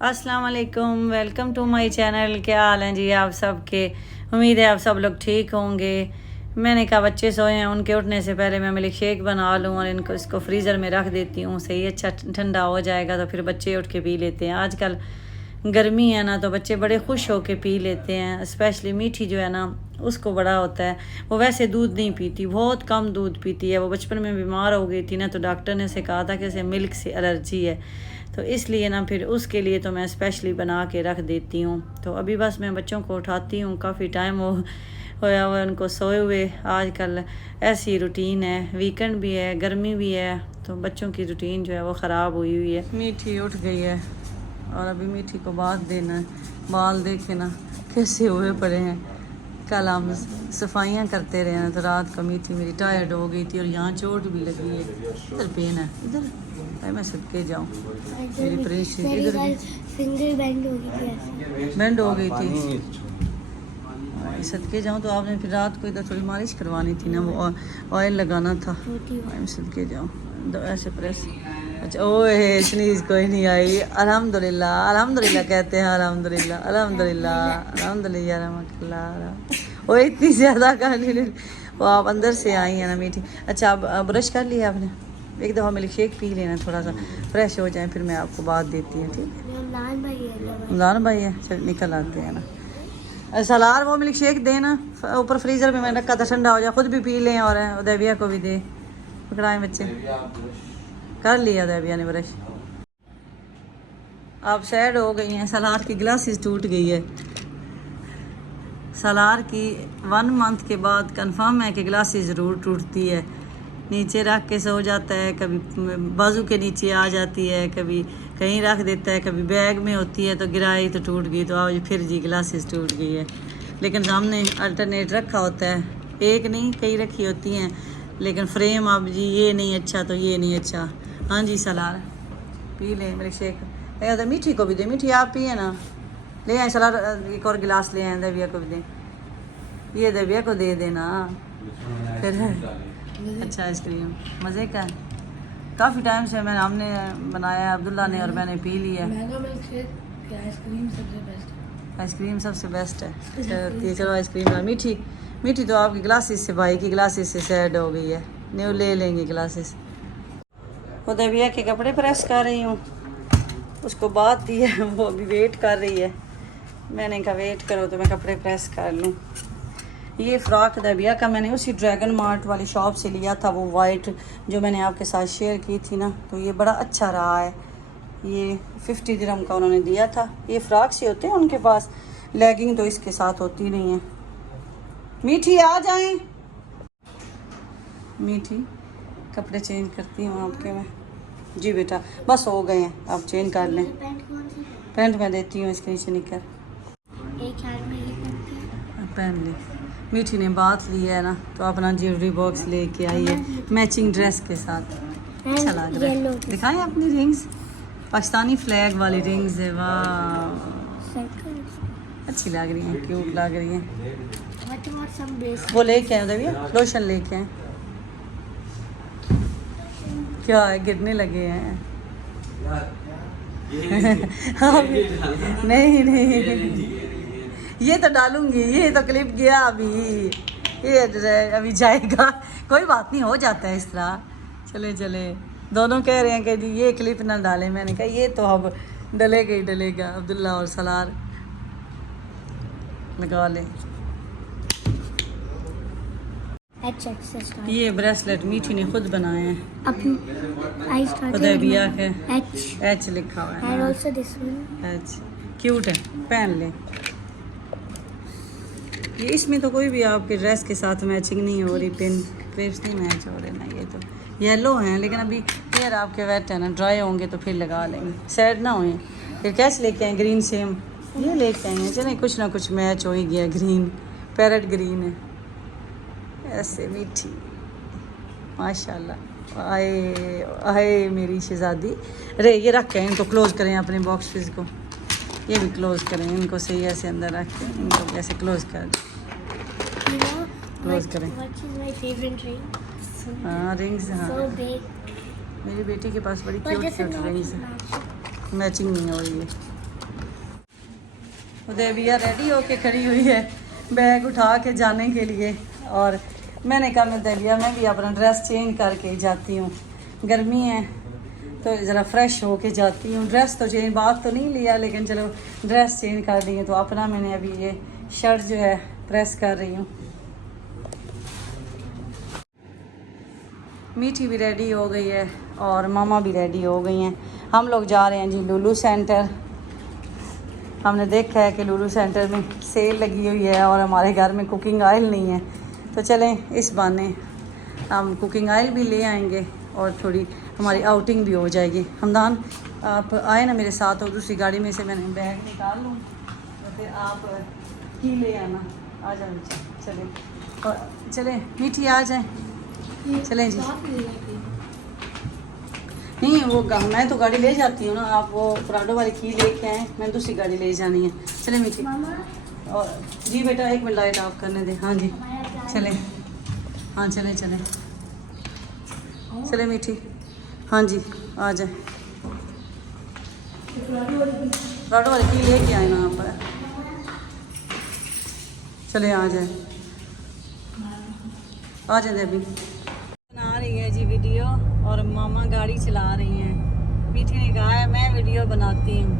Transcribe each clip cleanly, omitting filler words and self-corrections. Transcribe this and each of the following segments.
अस्सलाम वालेकुम, welcome to my channel. क्या हाल हैं जी आप सब के? उम्मीद है आप सब लोग ठीक होंगे। मैंने कहा बच्चे सोए हैं, उनके उठने से पहले मैं मिल्क शेक बना लूँ और इनको इसको फ्रीज़र में रख देती हूँ। सही अच्छा ठंडा हो जाएगा तो फिर बच्चे उठ के पी लेते हैं। आजकल गर्मी है ना, तो बच्चे बड़े खुश होके पी लेते हैं। स्पेशली मीठी जो है ना, उसको बड़ा होता है। वो वैसे दूध नहीं पीती, बहुत कम दूध पीती है। वो बचपन में बीमार हो गई थी ना, तो डॉक्टर ने उसे कहा था कि उसे मिल्क से एलर्जी है, तो इसलिए ना फिर उसके लिए तो मैं स्पेशली बना के रख देती हूँ। तो अभी बस मैं बच्चों को उठाती हूँ, काफ़ी टाइम होया हुआ उनको सोए हुए। आजकल ऐसी रूटीन है, वीकेंड भी है, गर्मी भी है, तो बच्चों की रूटीन जो है वो ख़राब हुई हुई है। मीठी उठ गई है और अभी मीठी को बात देना है। बाल देखे ना कैसे हुए पड़े हैं। कल हम सफाइयाँ करते रहे हैं तो रात को मीठी मेरी टायर्ड हो गई थी और यहाँ चोट भी लगी है। इधर पेन है, इधर भाई मैं सदके जाऊँ। मेरी प्रेस इधर फिंगर बेंड हो गई थी, ऐसे बेंड हो गई थी। सदके जाऊँ तो आपने फिर रात को इधर थोड़ी मालिश करवानी थी ना, वो ऑयल लगाना था। मैं सदके जाऊँ ऐसे प्रेस। अच्छा ओए स्नीज कोई नहीं आई। अल्हम्दुलिल्लाह अल्हम्दुलिल्लाह कहते हैं, अल्हम्दुलिल्लाह अल्हम्दुलिल्लाह अल्हम्दुलिल्लाह। वो इतनी ज़्यादा कहानी वो आप अंदर से आई है ना मीठी। अच्छा अब ब्रश कर लिया आपने? एक दफ़ा मिल्क शेक पी लेना, थोड़ा सा फ्रेश हो जाए, फिर मैं आपको बात देती हूँ, ठीक है? रमज़ान भाई है, चल निकल आते हैं ना। सलार वो मिल्क शेक दे ना, ऊपर फ्रीज़र में मैंने रखा था, ठंडा हो जाए, ख़ुद भी पी लें और उदैबिया को भी दे। पकड़ाएँ बच्चे, कर लिया उदैबिया ने ब्रश। आप सैड हो गई हैं, सलार की ग्लासेस टूट गई है। सलार की 1 मंथ के बाद कंफर्म है कि ग्लासेस ज़रूर टूटती है। नीचे रख के सो जाता है, कभी बाजू के नीचे आ जाती है, कभी कहीं रख देता है, कभी बैग में होती है तो गिराई तो टूट गई, तो आज फिर जी ग्लासेस टूट गई है। लेकिन हमने अल्टरनेट रखा होता है, एक नहीं कई रखी होती हैं, लेकिन फ्रेम अब जी ये नहीं अच्छा तो ये नहीं अच्छा। हाँ जी सलार पी लें मिल्क शेक। तो मीठी को भी दे, मीठी आप पिए ना। ले आए सलार, एक और गिलास ले आए, दबिया को भी दे, ये दबिया को दे देना फिर। अच्छा आइसक्रीम मज़े का, काफ़ी टाइम से हमने बनाया, अब्दुल्ला ने और मैंने पी लिया। आइसक्रीम सबसे बेस्ट है। चलो आइसक्रीम। मीठी मीठी तो आपकी ग्लासेस से, भाई की ग्लासेस से सैड हो गई है, न्यू ले लेंगे ग्लासेस। उदैबिया के कपड़े प्रेस कर रही हूँ, उसको बात दी है, वो अभी वेट कर रही है। मैंने कहा वेट करो तो मैं कपड़े प्रेस कर लूँ। ये फ़्रॉक उदैबिया का मैंने उसी ड्रैगन मार्ट वाली शॉप से लिया था, वो वाइट जो मैंने आपके साथ शेयर की थी ना, तो ये बड़ा अच्छा रहा है। ये 50 दिरहम का उन्होंने दिया था। ये फ़्रॉक से होते हैं उनके पास, लेगिंग तो इसके साथ होती नहीं है। मीठी आ जाएं। मीठी कपड़े चेंज करती हूँ आपके मैं। जी बेटा बस हो गए हैं, आप चेंज कर लें। पैंट मैं देती हूँ, इसके नीचे निकर पहन ले। मीठी ने बात लिया है ना, तो अपना ज्वेलरी बॉक्स लेके आई है मैचिंग ड्रेस के साथ। अच्छा लग रहा है। दिखाएं अपनी रिंग्स, पाकिस्तानी फ्लैग वाली रिंग्स है, वाह अच्छी लग रही हैं, क्यूट लग रही हैं। वो लेके आए भैया, लोशन लेके आए। क्या है, गिरने लगे हैं? नहीं नहीं ये तो डालूंगी, ये तो क्लिप गया अभी, ये अभी जाएगा। कोई बात नहीं, हो जाता है इस तरह। चले चले, दोनों कह रहे हैं कि जी ये क्लिप ना डालें। मैंने कहा ये तो अब डलेगा ही डलेगा। अब्दुल्ला और सलार लगा लें। ये ब्रेसलेट मीठी ने खुद बनाए हैं, उदैबिया के एच लिखा हुआ है। एच क्यूट है, पहन ले। ये इसमें तो कोई भी आपके ड्रेस के साथ मैचिंग नहीं हो रही, पिन क्लिप्स नहीं मैच हो रहे ना। ये तो येलो हैं, लेकिन अभी हेयर आपके वेट है ना, ड्राई होंगे तो फिर लगा लेंगे। सैड ना हुए। फिर कैसे लेके आए? ग्रीन सेम ये लेके आए हैं। चलें कुछ ना कुछ मैच हो ही गया। ग्रीन पैरेट ग्रीन है ऐसे। मीठी माशाल्लाह, आए आए मेरी शहजादी। अरे ये रख के इनको क्लोज करें, अपने बॉक्सेस को ये भी क्लोज करें, इनको सही ऐसे अंदर रख के इनको ऐसे क्लोज कर दें। क्लोज करें। हाँ रिंग्स, हाँ मेरी बेटी के पास बड़ी क्यूट क्यूट रिंग्स है, मैचिंग नहीं हो रही है। हुदैबिया रेडी होके खड़ी हुई है बैग उठा के जाने के लिए। और मैंने कहा हुदैबिया मैं भी अपना ड्रेस चेंज करके जाती हूँ, गर्मी है तो ज़रा फ्रेश होके जाती हूँ। ड्रेस तो चेंज बात तो नहीं लिया, लेकिन चलो ड्रेस चेंज कर ली है। तो अपना मैंने अभी ये शर्ट जो है प्रेस कर रही हूँ। मीठी भी रेडी हो गई है और मामा भी रेडी हो गई हैं। हम लोग जा रहे हैं जी लुलु सेंटर। हमने देखा है कि लुलु सेंटर में सेल लगी हुई है और हमारे घर में कुकिंग ऑयल नहीं है, तो चलें इस बहाने हम कुकिंग ऑयल भी ले आएंगे और थोड़ी हमारी आउटिंग भी हो जाएगी। हमदान आप आए ना मेरे साथ, और दूसरी गाड़ी में से मैंने बैग निकाल लूँ तो फिर आप की ले आना। आ जाओ चलें, और चलें मीठी आ जाएं। चलें जी। नहीं वो मैं तो गाड़ी ले जाती हूँ ना, आप वो पराडो वाली की लेके आए, मैं दूसरी गाड़ी ले जानी है। चलें मीठी। और जी बेटा एक मिनट लाइट ऑफ करने दें। हाँ जी चलें, हाँ चलें चलें चलें मीठी। हाँ जी आ जाए। पराडो वाली की लेके आए ना आप, चले आ जाए, आ जाए अभी। बना रही है जी वीडियो और मामा गाड़ी चला रही हैं। मीठी ने कहा है मैं वीडियो बनाती हूँ,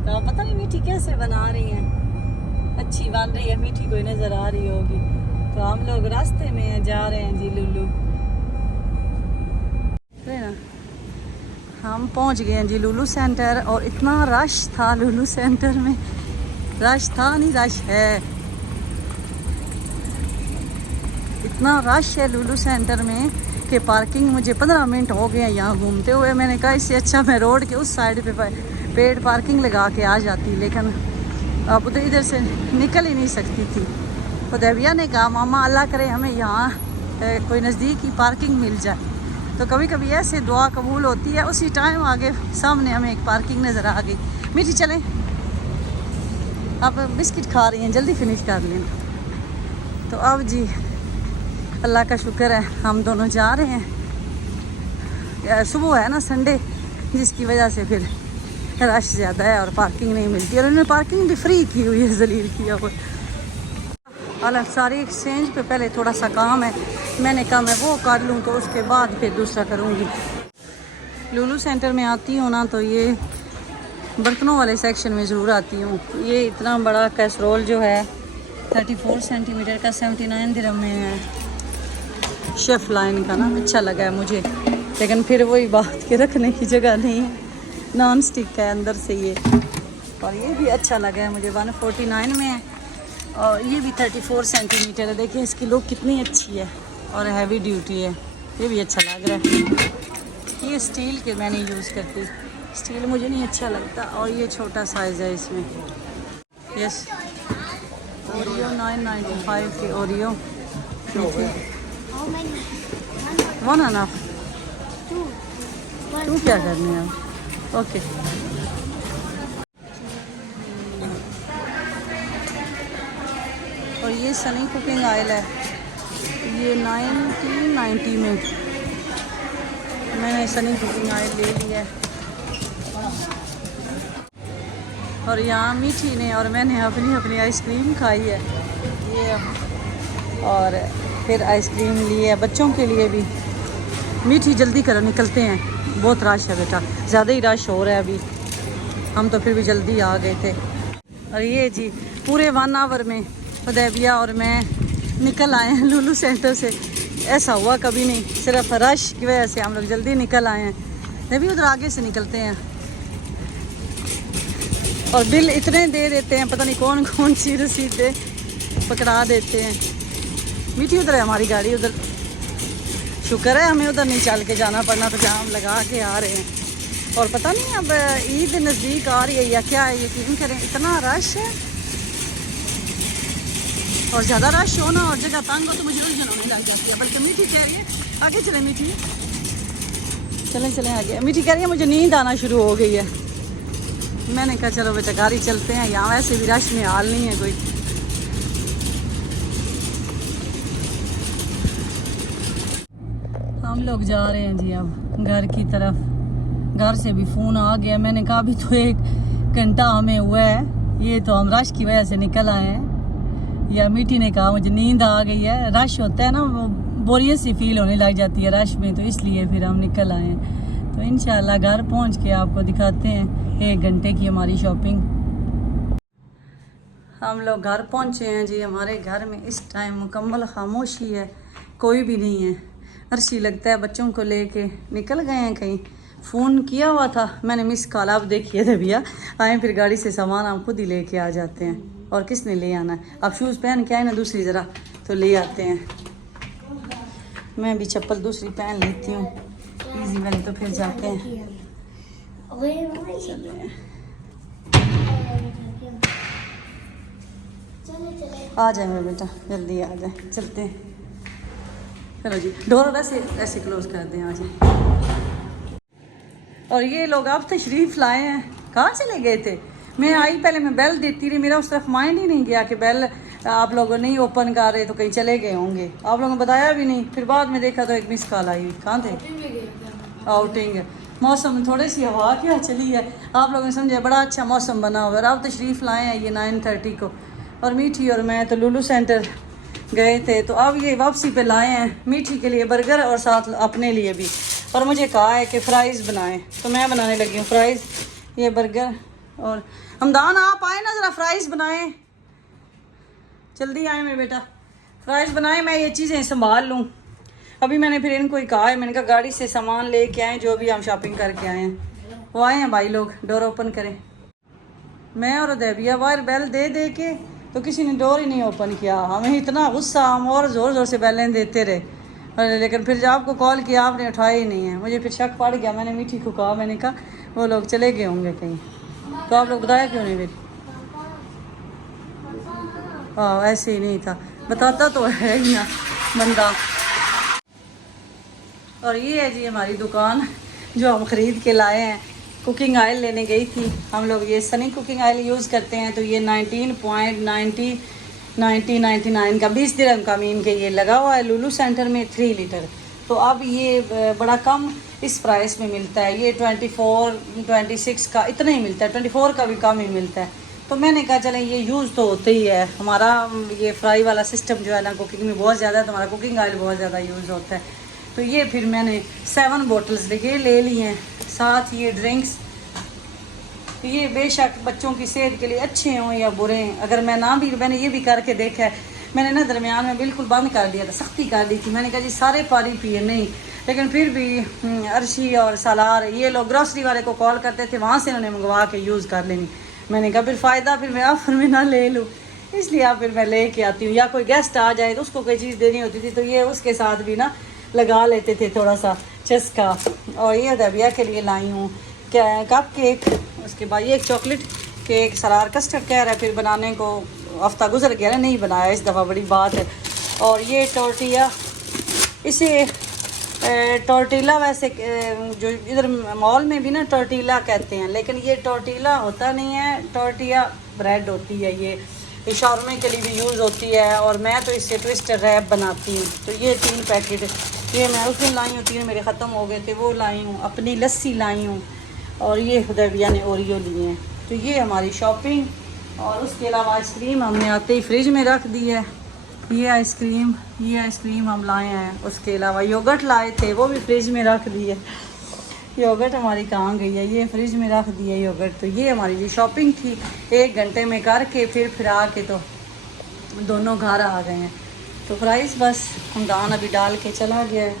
तो पता नहीं मीठी कैसे बना रही हैं। अच्छी बन रही है, मीठी कोई नज़र आ रही होगी। तो हम लोग रास्ते में जा रहे हैं जी लुलु। हम पहुँच गए हैं जी लुलु सेंटर, और इतना रश था लुलु सेंटर में। रश था नहीं, रश है, इतना रश है लुलु सेंटर में कि पार्किंग मुझे 15 मिनट हो गए हैं यहाँ घूमते हुए। मैंने कहा इससे अच्छा मैं रोड के उस साइड पे पेड पार्किंग लगा के आ जाती, लेकिन अब तो इधर से निकल ही नहीं सकती थी। हुदैबिया ने कहा मामा अल्लाह करे हमें यहाँ कोई नज़दीक ही पार्किंग मिल जाए। तो कभी कभी ऐसे दुआ कबूल होती है, उसी टाइम आगे सामने हमें एक पार्किंग नज़र आ गई। मीठी चलें, आप बिस्किट खा रही हैं, जल्दी फिनिश कर लें। तो अब जी अल्लाह का शुक्र है हम दोनों जा रहे हैं। सुबह है ना संडे, जिसकी वजह से फिर रश ज़्यादा है और पार्किंग नहीं मिलती, और उन्होंने पार्किंग भी फ्री की हुई है, जलील किया हुआ। हालांकि सारी एक्सचेंज पे पहले थोड़ा सा काम है, मैंने कहा मैं वो कर लूँ तो उसके बाद फिर दूसरा करूँगी। लुलु सेंटर में आती हूँ ना तो ये बर्तनों वाले सेक्शन में ज़रूर आती हूँ। ये इतना बड़ा कैसरोल जो है 34 सेंटीमीटर का 79 दिरहम में है, शेफ़ लाइन का ना, अच्छा लगा है मुझे। लेकिन फिर वही बात के रखने की जगह नहीं है, नॉन स्टिक है अंदर से ये। और ये भी अच्छा लगा है मुझे, 149 में है, और ये भी 34 सेंटीमीटर है। देखिए इसकी लुक कितनी अच्छी है और हैवी ड्यूटी है, ये भी अच्छा लग रहा है। ये स्टील के मैं नहीं यूज़ करती, स्टील मुझे नहीं अच्छा लगता। और ये छोटा साइज़ है इसमें। यस, ओरियो 995 की ओरियो। वन अनफ, टू क्या करने हैं अब? ओके। और ये सनी कुकिंग ऑयल है, ये 1990 में मैंने सनी कुकिंग ऑयल ले लिया है। और यहाँ मीठी ने और मैंने अपनी अपनी आइसक्रीम खाई है ये, और फिर आइसक्रीम ली है बच्चों के लिए भी। मीठी जल्दी करो, निकलते हैं, बहुत रश है बेटा, ज़्यादा ही रश हो रहा है अभी। हम तो फिर भी जल्दी आ गए थे। और ये जी पूरे 1 आवर में हुदैबिया और मैं निकल आए हैं लुलु सेंटर से। ऐसा हुआ कभी नहीं, सिर्फ रश की वजह से हम लोग जल्दी निकल आए हैं। मैं भी उधर आगे से निकलते हैं और बिल इतने दे देते हैं, पता नहीं कौन कौन सी रसीदें पकड़ा देते हैं। मीठी उधर है हमारी गाड़ी, उधर शुक्र है हमें उधर नहीं चल के जाना पड़ना, तो जाम लगा के आ रहे हैं। और पता नहीं अब ईद नज़दीक आ रही है या क्या है, यकीन करें इतना रश है। और ज़्यादा रश हो ना और जगह तंग हो तो मुझे उलझन होने लग जाती है। बल्कि मीठी कह रही है आगे चले, मीठी चलें चलें आगे। मीठी कह रही है मुझे नींद आना शुरू हो गई है। मैंने कहा चलो बेटा गाड़ी चलते हैं, यहाँ वैसे भी रश में हाल नहीं है कोई। हम लोग जा रहे हैं जी अब घर की तरफ। घर से भी फ़ोन आ गया, मैंने कहा अभी तो 1 घंटा हमें हुआ है ये तो हम रश की वजह से निकल आए हैं, या मीठी ने कहा मुझे नींद आ गई है, रश होता है ना, वो बोरियत सी फील होने लग जाती है रश में, तो इसलिए फिर हम निकल आए हैं। तो इंशाल्लाह घर पहुंच के आपको दिखाते हैं 1 घंटे की हमारी शॉपिंग। हम लोग घर पहुंचे हैं जी। हमारे घर में इस टाइम मुकम्मल खामोशी है, कोई भी नहीं है। अर्शी लगता है बच्चों को लेके निकल गए हैं कहीं। फ़ोन किया हुआ था मैंने, मिस कॉल आप देखिए थे भैया आए, फिर गाड़ी से सामान हम खुद ही लेके आ जाते हैं। और किसने ले आना है, आप शूज़ पहन के आए ना दूसरी ज़रा तो ले आते हैं। मैं भी चप्पल दूसरी पहन लेती हूँ इजी वाली, तो फिर जाते हैं। आ जाए मेरा बेटा, जल्दी आ जाए, चलते हैं। चलो जी, डोर वैसे ऐसे क्लोज कर दें, आ जाए। और ये लोग अब तशरीफ़ लाए हैं, कहाँ चले गए थे? मैं आई पहले, मैं बेल देती रही, मेरा उस तरफ माइंड ही नहीं गया कि बेल आप लोगों नहीं ओपन कर रहे, तो कहीं चले गए होंगे। आप लोगों ने बताया भी नहीं, फिर बाद में देखा तो एक मिस कॉल आई हुई। कहाँ थे? आउटिंग है, मौसम थोड़ी सी हवा क्या चली है, आप लोगों ने समझा बड़ा अच्छा मौसम बना हुआ है। अब तशरीफ़ लाए हैं ये 9:30 को, और मीठी और मैं तो लुलू सेंटर गए थे, तो अब ये वापसी पे लाए हैं मीठी के लिए बर्गर और साथ अपने लिए भी। और मुझे कहा है कि फ़्राइज़ बनाएं, तो मैं बनाने लगी हूँ फ़्राइज़, ये बर्गर। और हमदान आप आए ना, ज़रा फ़्राइज़ बनाएं, जल्दी आए मेरे बेटा, फ़्राइज़ बनाएं, मैं ये चीज़ें संभाल लूँ। अभी मैंने फिर इनको ही कहा है, मैंने कहा गाड़ी से सामान ले के आएँ, जो भी हम शॉपिंग करके आए हैं। वो आए हैं भाई लोग, डोर ओपन करें। मैं और देविया वायर बेल दे दे के तो किसी ने डोर ही नहीं ओपन किया। हमें इतना गुस्सा, हम और ज़ोर ज़ोर से बेलें देते रहे, लेकिन फिर जब आपको कॉल किया आपने उठाया ही नहीं है। मुझे फिर शक पड़ गया, मैंने मीठी को कहा, मैंने कहा वो लोग चले गए होंगे कहीं, तो आप लोग बताया क्यों नहीं? फिर हाँ ऐसे ही नहीं था, बताता तो है ही ना बंदा। और ये है जी हमारी दुकान जो हम ख़रीद के लाए हैं। कुकिंग ऑयल लेने गई थी, हम लोग ये सनी कुकिंग ऑयल यूज़ करते हैं, तो ये 19.99 का 20 दिरहम का मीन के ये लगा हुआ है लुलू सेंटर में 3 लीटर। तो अब ये बड़ा कम इस प्राइस में मिलता है, ये 24-26 का इतना ही मिलता है, 24 का भी कम ही मिलता है। तो मैंने कहा चलें ये यूज़ तो होते ही है, हमारा ये फ्राई वाला सिस्टम जो है ना कुकिंग में बहुत ज़्यादा है, तो हमारा कुकिंग ऑयल बहुत ज़्यादा यूज़ होता है। तो ये फिर मैंने 7 बोटल्स ले ली हैं, साथ ये ड्रिंक्स। ये बेशक बच्चों की सेहत के लिए अच्छे हों या बुरे हैं, अगर मैं ना भी, मैंने ये भी करके देखा है, मैंने ना दरमियान में बिल्कुल बंद कर दिया था, सख्ती कर दी थी, मैंने कहा जी सारे पानी पिए नहीं, लेकिन फिर भी अर्शी और सालार ये लोग ग्रॉसरी वाले को कॉल करते थे, वहाँ से उन्होंने मंगवा के यूज़ कर लेनी। मैंने कहा फिर फ़ायदा फिर मैं ऑफर में ना ले लूँ, इसलिए आप फिर मैं ले के आती हूँ, या कोई गेस्ट आ जाए तो उसको कोई चीज़ देनी होती थी, तो ये उसके साथ भी ना लगा लेते थे थोड़ा सा चस्का। और ये दबिया के लिए लाई हूँ क्या कप केक, उसके बाद ये एक चॉकलेट केक, सरार कस्टर्ड कह रहा है, फिर बनाने को हफ्ता गुजर गया, नहीं बनाया इस दफ़ा, बड़ी बात है। और ये टोर्टिया, इसे टोर्टिला वैसे जो इधर मॉल में भी ना टोर्टिला कहते हैं, लेकिन ये टोर्टिला होता नहीं है, टोर्टिया ब्रेड होती है। ये शॉर्मे के लिए भी यूज़ होती है, और मैं तो इससे ट्विस्टर रैप बनाती हूँ। तो ये 3 पैकेट ये मैं उस दिन लाई हूँ, 3 मेरे ख़त्म हो गए थे, वो लाई हूँ। अपनी लस्सी लाई हूँ, और ये हुदैबिया ने ओरियो लिए हैं। तो ये हमारी शॉपिंग। और उसके अलावा आइसक्रीम हमने आते ही फ्रिज में रख दी है, ये आइसक्रीम हम लाए हैं। उसके अलावा योगर्ट लाए थे, वो भी फ्रिज में रख दी है। योगर्ट हमारी कहाँ गई है, ये फ्रिज में रख दी है योगर्ट। तो ये हमारी ये शॉपिंग थी 1 घंटे में करके, फिर आके तो दोनों घर आ गए हैं। तो फ्राइज़ बस हमदान अभी डाल के चला गया है।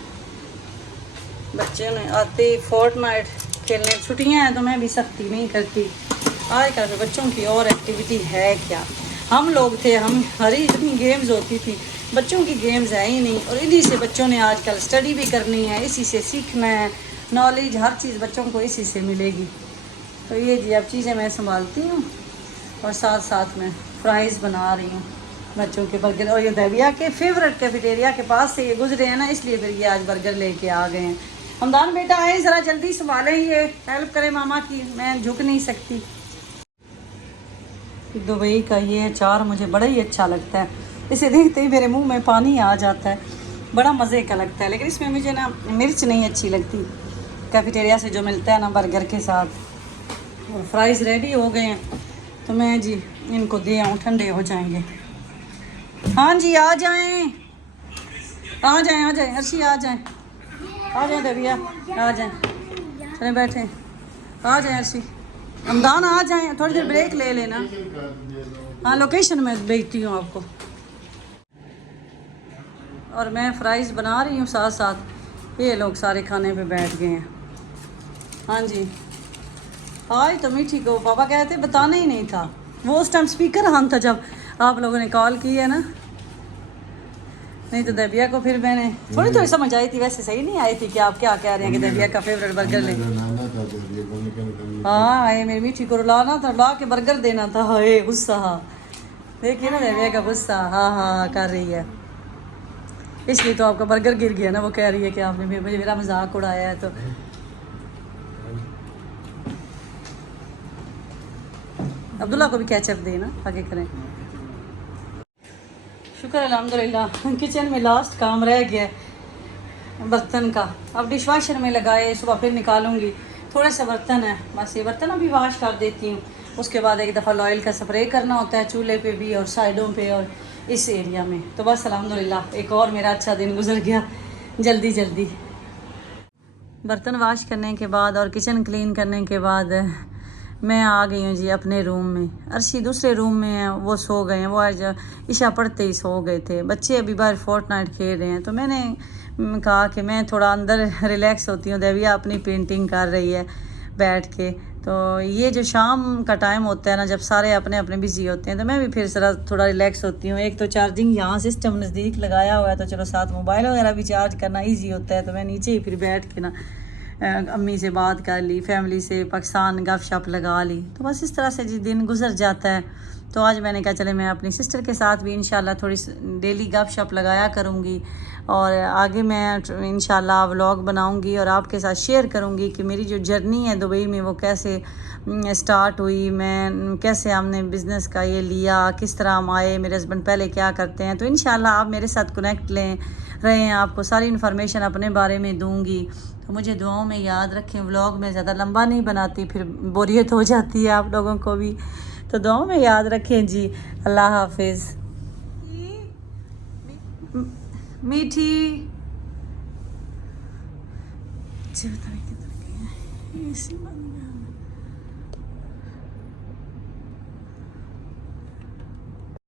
बच्चे ने आते फोर्टनाइट खेलने, छुट्टियां हैं तो मैं भी सख्ती नहीं करती। आजकल के बच्चों की और एक्टिविटी है क्या, हम लोग थे, हम हरी इतनी गेम्स होती थी, बच्चों की गेम्स है ही नहीं। और इन्हीं से बच्चों ने आजकल स्टडी भी करनी है, इसी से सीखना है, नॉलेज हर चीज़ बच्चों को इसी से मिलेगी। तो ये जी अब चीज़ें मैं संभालती हूँ, और साथ साथ में फ्राइज़ बना रही हूँ बच्चों के बर्गर। और ये दबिया के फेवरेट कैफेटेरिया के पास से ये गुजरे हैं ना, इसलिए फिर ये आज बर्गर लेके आ गए हैं। हमदान बेटा आए, ज़रा जल्दी संभालें, ये हेल्प करें मामा की, मैं झुक नहीं सकती। दुबई का ये अचार मुझे बड़ा ही अच्छा लगता है, इसे देखते ही मेरे मुंह में पानी आ जाता है, बड़ा मज़े का लगता है। लेकिन इसमें मुझे ना मिर्च नहीं अच्छी लगती, कैफेटेरिया से जो मिलता है ना बर्गर के साथ। और फ्राइज़ रेडी हो गए हैं, तो मैं जी इनको दे आऊँ, ठंडे हो जाएंगे। हाँ जी आ जाएं, आ जाएं अर्शी, आ जाएं दबिया, आ जाएं, चले बैठे, आ जाएं अर्शी, रमदान आ जाएं, थोड़ी देर ब्रेक ले लेना। हाँ लोकेशन मैं भेजती हूँ आपको। और मैं फ्राइज़ बना रही हूँ साथ साथ, ये लोग सारे खाने पे बैठ गए हैं। हाँ जी आज तो मीठी को पापा कहते बताना ही नहीं था, वो उस टाइम स्पीकर ऑन था जब आप लोगों ने कॉल की है ना, नहीं तो दबिया को फिर मैंने थोड़ी समझ आई थी, वैसे सही नहीं आई थी कि आप क्या कह रहे हैं कि दबिया का फेवरेट बर्गर ले। हाँ ये मेरी मीठी को रुलाना था, रुला के बर्गर देना था। हाय गुस्सा, देखिए ना दबिया का गुस्सा, हाँ हाँ कर रही है, इसलिए तो आपका बर्गर गिर गया ना। वो कह रही है कि आपने मुझे मेरा मजाक उड़ाया है। तो अब्दुल्ला को भी कैचअप देना, आगे करें। शुक्र अल्हम्दुलिल्लाह, किचन में लास्ट काम रह गया है बर्तन का। अब डिश वाशर में लगाए, सुबह फिर निकालूंगी। थोड़े से बर्तन है, बस ये बर्तन अभी वाश कर देती हूँ। उसके बाद एक दफ़ा ऑयल का स्प्रे करना होता है चूल्हे पे भी और साइडों पे और इस एरिया में। तो बस अल्हम्दुलिल्लाह एक और मेरा अच्छा दिन गुजर गया जल्दी जल्दी। बर्तन वाश करने के बाद और किचन क्लीन करने के बाद मैं आ गई हूँ जी अपने रूम में। अर्शी दूसरे रूम में है, वो सो गए हैं, वो आज ईशा पढ़ते ही सो गए थे। बच्चे अभी बाहर फोर्टनाइट खेल रहे हैं, तो मैंने कहा कि मैं थोड़ा अंदर रिलैक्स होती हूँ। देविया अपनी पेंटिंग कर रही है बैठ के। तो ये जो शाम का टाइम होता है ना, जब सारे अपने अपने बिजी होते हैं, तो मैं भी फिर जरा थोड़ा रिलैक्स होती हूँ। एक तो चार्जिंग यहाँ सिस्टम नज़दीक लगाया हुआ है, तो चलो साथ मोबाइल वगैरह भी चार्ज करना ईजी होता है। तो मैं नीचे ही फिर बैठ के ना अम्मी से बात कर ली, फैमिली से पाकिस्तान गपशप लगा ली। तो बस इस तरह से जी दिन गुजर जाता है। तो आज मैंने कहा चले मैं अपनी सिस्टर के साथ भी इंशाल्लाह थोड़ी डेली गपशप लगाया करूँगी, और आगे मैं इंशाल्लाह व्लॉग बनाऊँगी और आपके साथ शेयर करूँगी कि मेरी जो जर्नी है दुबई में वो कैसे स्टार्ट हुई, मैं कैसे हमने बिज़नेस का ये लिया, किस तरह हम आए, मेरे हस्बैंड पहले क्या करते हैं। तो इंशाल्लाह आप मेरे साथ कनेक्ट रहे हैं, आपको सारी इन्फॉर्मेशन अपने बारे में दूँगी। तो मुझे दुआओं में याद रखें। व्लॉग में ज़्यादा लंबा नहीं बनाती, फिर बोरियत हो जाती है आप लोगों को भी। तो दुआओं में याद रखें जी। अल्लाह हाफिज़। मीठी अच्छा